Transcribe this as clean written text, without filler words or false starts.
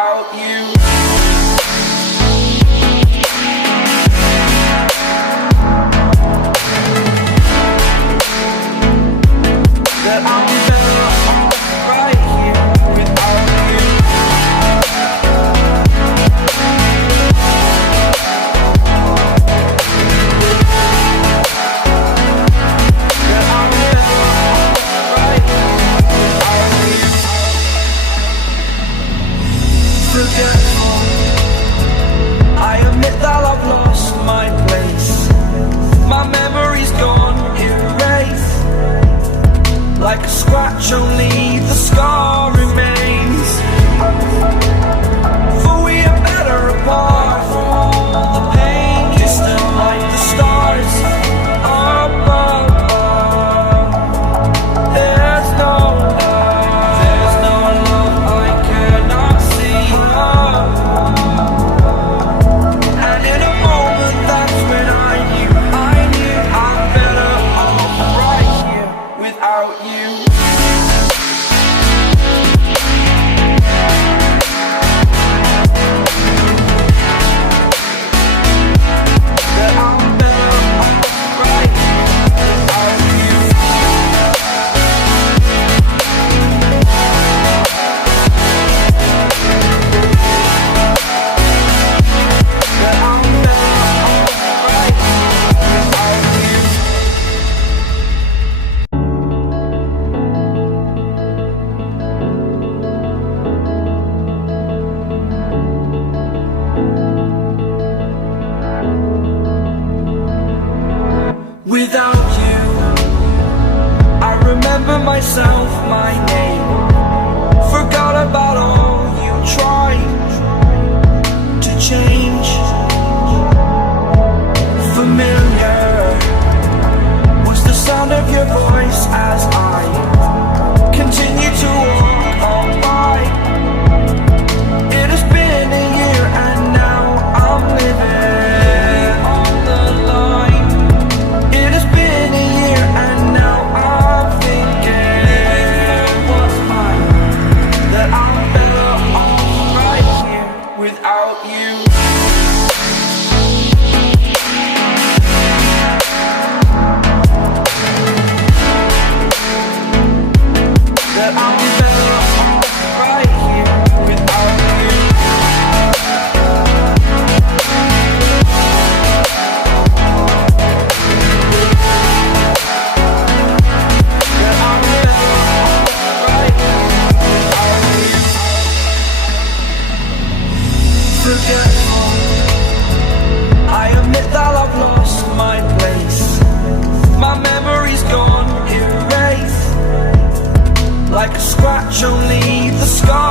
without you. That I'm better off right here without you. That I'm better off right here without you. Forgetful, I admit that I've lost my place. My memory's gone erased. Like a scratch, only the scar remains. For we are better apart. The pain distant like the stars are above. There's no love I cannot see. And in a moment, that's when I knew I'm better off right here without you. That I'm better off right here without you. That I'm better off right here without you. Without you, I remember myself, my name. Forgot about all you tried to change. Familiar was the sound of your voice as I continue to walk on by. It has been a year and now I'm living on the line. It has been a year and now I'm thinking what's mine. That I'm better off right here without you. That I'm better off right here without you. That I'm better off right here without you. Forgetful, I admit that I've lost my place. My memory's gone erased. Like a scratch, only the scar